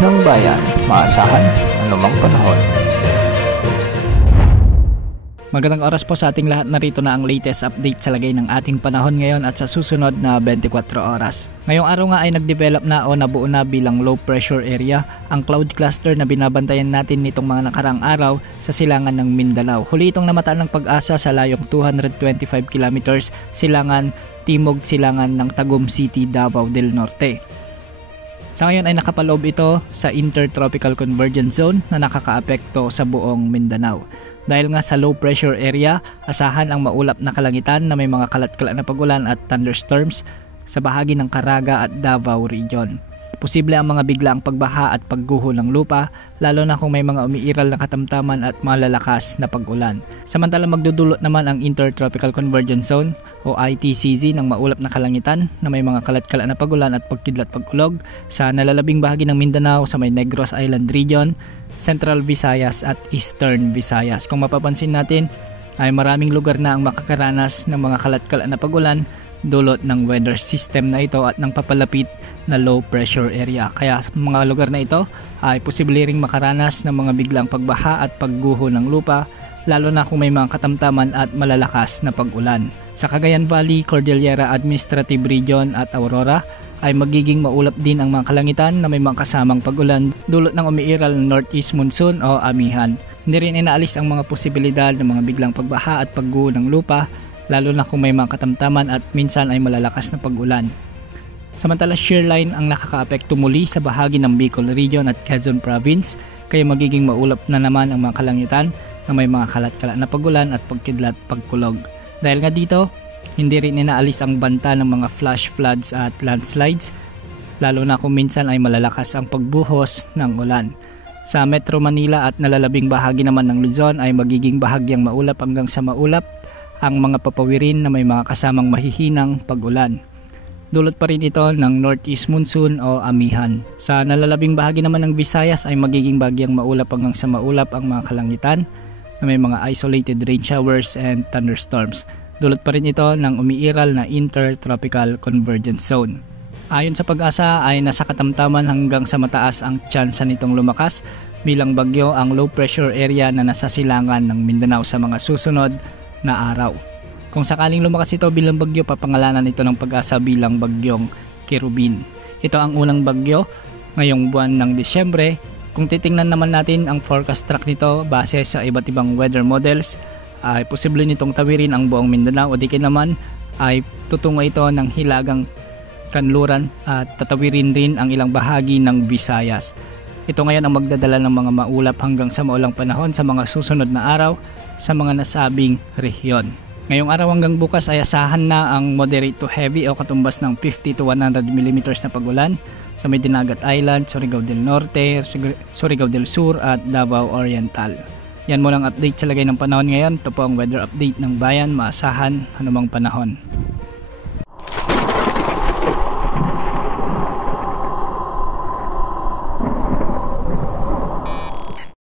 ng bayan, maasahan anumang panahon. Magandang oras po sa ating lahat, narito na ang latest update sa lagay ng ating panahon ngayon at sa susunod na 24 oras. Ngayong araw nga ay nagdevelop na o nabuo na bilang low pressure area ang cloud cluster na binabantayan natin nitong mga nakaraang araw sa silangan ng Mindanao. Huli itong namataan ng Pag-asa sa layong 225 kilometers silangan timog silangan ng Tagum City, Davao del Norte. Sa ngayon ay nakapaloob ito sa Intertropical Convergence Zone na nakakaapekto sa buong Mindanao. Dahil nga sa low pressure area, asahan ang maulap na kalangitan na may mga kalat-kalat na pagulan at thunderstorms sa bahagi ng Caraga at Davao Region. Posible ang mga biglaang pagbaha at pagguho ng lupa, lalo na kung may mga umiiral na katamtaman at malalakas na pag-ulan. Samantalang magdudulot naman ang Intertropical Convergence Zone o ITCZ ng maulap na kalangitan na may mga kalat-kalat na pagulan at pagkidlat pag-ulog sa nalalabing bahagi ng Mindanao sa may Negros Island Region, Central Visayas at Eastern Visayas. Kung mapapansin natin ay maraming lugar na ang makakaranas ng mga kalat-kalat na pagulan dulot ng weather system na ito at ng papalapit na low pressure area. Kaya sa mga lugar na ito ay posible ring makaranas ng mga biglang pagbaha at pagguho ng lupa, lalo na kung may mga katamtaman at malalakas na pag-ulan. Sa Cagayan Valley, Cordillera Administrative Region at Aurora ay magiging maulap din ang mga kalangitan na may mga kasamang pag-ulan dulot ng umiiral na northeast monsoon o amihan. Hindi rin inaalis ang mga posibilidad ng mga biglang pagbaha at pagguho ng lupa, lalo na kung may mga katamtaman at minsan ay malalakas na pag-ulan. Samantala, shear line ang nakakaapekto muli sa bahagi ng Bicol Region at Quezon Province, kaya magiging maulap na naman ang mga kalangitan na may mga kalat-kalat na pag-ulan at pagkidlat pagkulog. Dahil nga dito, hindi rin inaalis ang banta ng mga flash floods at landslides, lalo na kung minsan ay malalakas ang pagbuhos ng ulan. Sa Metro Manila at nalalabing bahagi naman ng Luzon ay magiging bahagyang maulap hanggang sa maulap ang mga papawirin na may mga kasamang mahihinang pag-ulan. Dulot pa rin ito ng northeast monsoon o amihan. Sa nalalabing bahagi naman ng Visayas ay magiging bahagyang maulap hanggang sa maulap ang mga kalangitan na may mga isolated rain showers and thunderstorms. Dulot pa rin ito ng umiiral na Intertropical Convergence Zone. Ayon sa Pag-asa ay nasa katamtaman hanggang sa mataas ang tsansa nitong lumakas bilang bagyo ang low pressure area na nasa silangan ng Mindanao sa mga susunod na araw. Kung sakaling lumakas ito bilang bagyo, papangalanan ito ng Pag-asa bilang bagyong Kerubin. Ito ang unang bagyo ngayong buwan ng Disyembre. Kung titingnan naman natin ang forecast track nito base sa iba't ibang weather models, ay posible nitong tawirin ang buong Mindanao o di kaya naman ay tutungo ito ng hilagang kanluran at tatawirin rin ang ilang bahagi ng Visayas. Ito ngayon ang magdadala ng mga maulap hanggang sa maulang panahon sa mga susunod na araw sa mga nasabing rehiyon. Ngayong araw hanggang bukas ay asahan na ang moderate to heavy o katumbas ng 50 to 100 mm na pagulan sa may Dinagat Island, Surigao del Norte, Surigao del Sur at Davao Oriental. Yan mo lang update sa lagay ng panahon ngayon. Ito po ang weather update ng bayan, maasahan anumang panahon.